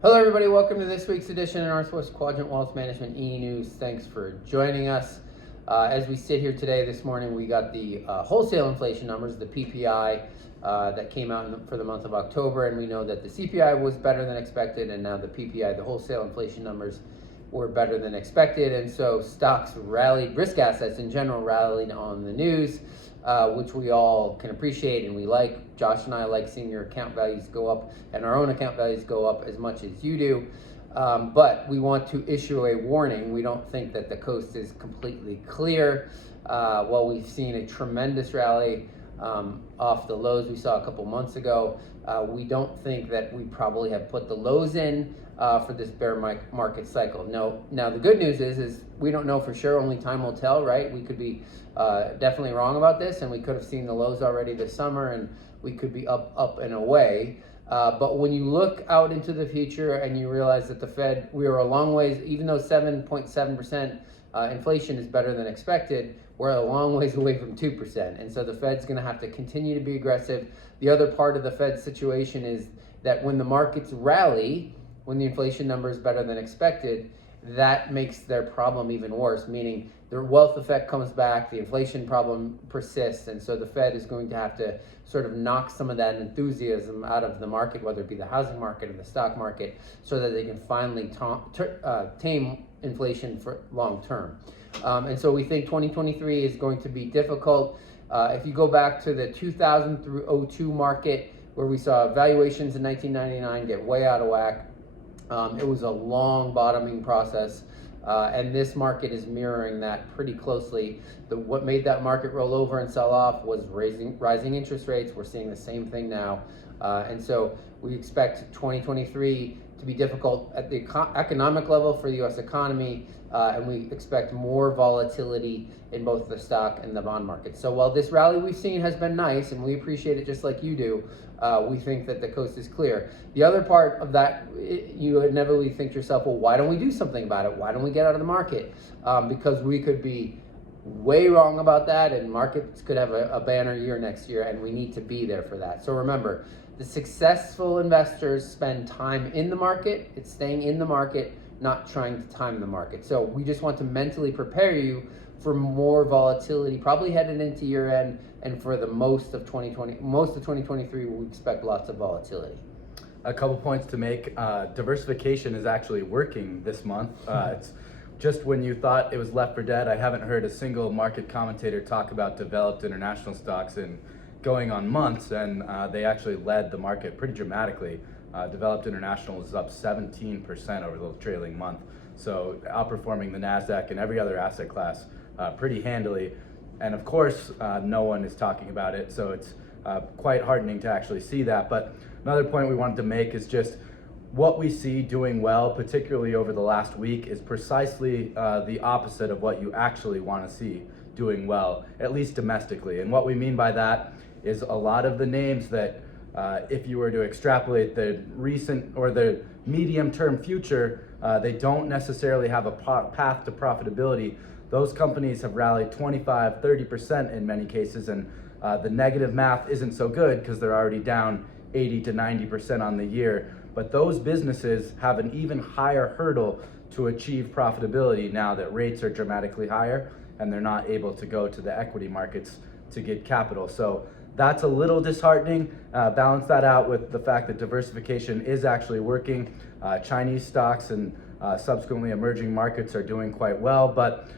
Hello, everybody. Welcome to this week's edition of Northwest Quadrant Wealth Management E-News. Thanks for joining us. As we sit here today, this morning, we got the wholesale inflation numbers, the PPI, that came out for the month of October, and we know that the CPI was better than expected, and now the PPI, the wholesale inflation numbers, were better than expected, and so stocks rallied, risk assets in general rallied on the news, which we all can appreciate and we like. Josh and I like seeing your account values go up and our own account values go up as much as you do. But we want to issue a warning. We don't think that the coast is completely clear. While we've seen a tremendous rally off the lows we saw a couple months ago, we don't think that we probably have put the lows in for this bear market cycle. Now the good news is we don't know for sure. Only time will tell, right? We could be definitely wrong about this, and we could have seen the lows already this summer, and we could be up and away. But when you look out into the future and you realize that the Fed, we are a long ways, even though 7.7% inflation is better than expected, we're a long ways away from 2%. And so the Fed's going to have to continue to be aggressive. The other part of the Fed situation is that when the markets rally, when the inflation number is better than expected, that makes their problem even worse, meaning the wealth effect comes back, the inflation problem persists, and so the Fed is going to have to sort of knock some of that enthusiasm out of the market, whether it be the housing market or the stock market, so that they can finally tame inflation for long term. And so we think 2023 is going to be difficult. If you go back to the 2000 through 02 market, where we saw valuations in 1999 get way out of whack, it was a long bottoming process, and this market is mirroring that pretty closely. What made that market roll over and sell off was rising interest rates. We're seeing the same thing now, and so we expect 2023 to be difficult at the economic level for the U.S. economy, and we expect more volatility in both the stock and the bond market. So while this rally we've seen has been nice, and we appreciate it just like you do, we think that the coast is clear. The other part of that, you inevitably think to yourself, well, why don't we do something about it? Why don't we get out of the market? Because we could be way wrong about that, and markets could have a banner year next year, and we need to be there for that. So remember, the successful investors spend time in the market. It's staying in the market, not trying to time the market. So we just want to mentally prepare you for more volatility, probably headed into year end, and for the most of 2023, we expect lots of volatility. A couple points to make. Diversification is actually working this month. It's just when you thought it was left for dead. I haven't heard a single market commentator talk about developed international stocks in going on months, and they actually led the market pretty dramatically. Developed international is up 17% over the trailing month, so outperforming the NASDAQ and every other asset class pretty handily. And of course, no one is talking about it, so it's quite heartening to actually see that. But another point we wanted to make is just what we see doing well, particularly over the last week, is precisely the opposite of what you actually want to see doing well, at least domestically. And what we mean by that is a lot of the names that if you were to extrapolate the recent or the medium-term future, they don't necessarily have a path to profitability. Those companies have rallied 25, 30% in many cases, and the negative math isn't so good because they're already down 80 to 90% on the year. But those businesses have an even higher hurdle to achieve profitability now that rates are dramatically higher and they're not able to go to the equity markets to get capital. So that's a little disheartening. Balance that out with the fact that diversification is actually working. Chinese stocks and subsequently emerging markets are doing quite well. But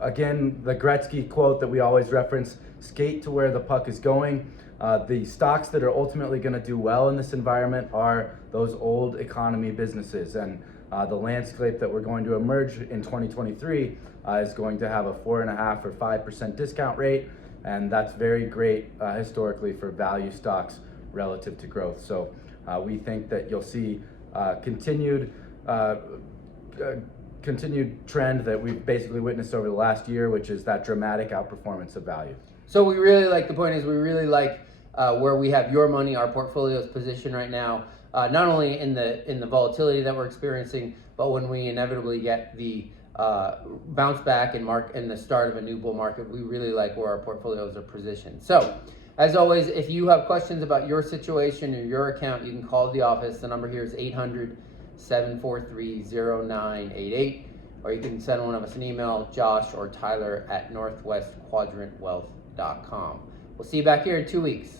again, the Gretzky quote that we always reference, skate to where the puck is going. The stocks that are ultimately going to do well in this environment are those old economy businesses. And the landscape that we're going to emerge in 2023 is going to have a 4.5 or 5% discount rate. And that's very great historically for value stocks relative to growth. So we think that you'll see continued trend that we've basically witnessed over the last year, which is that dramatic outperformance of value. So we really like, the point is we really like where we have your money, our portfolio's position right now, not only in the volatility that we're experiencing, but when we inevitably get the bounce back and the start of a new bull market, we really like where our portfolios are positioned. So as always, if you have questions about your situation or your account, you can call the office. The number here is 743-0988, or you can send one of us an email, Josh or Tyler at northwestquadrantwealth.com. We'll see you back here in 2 weeks.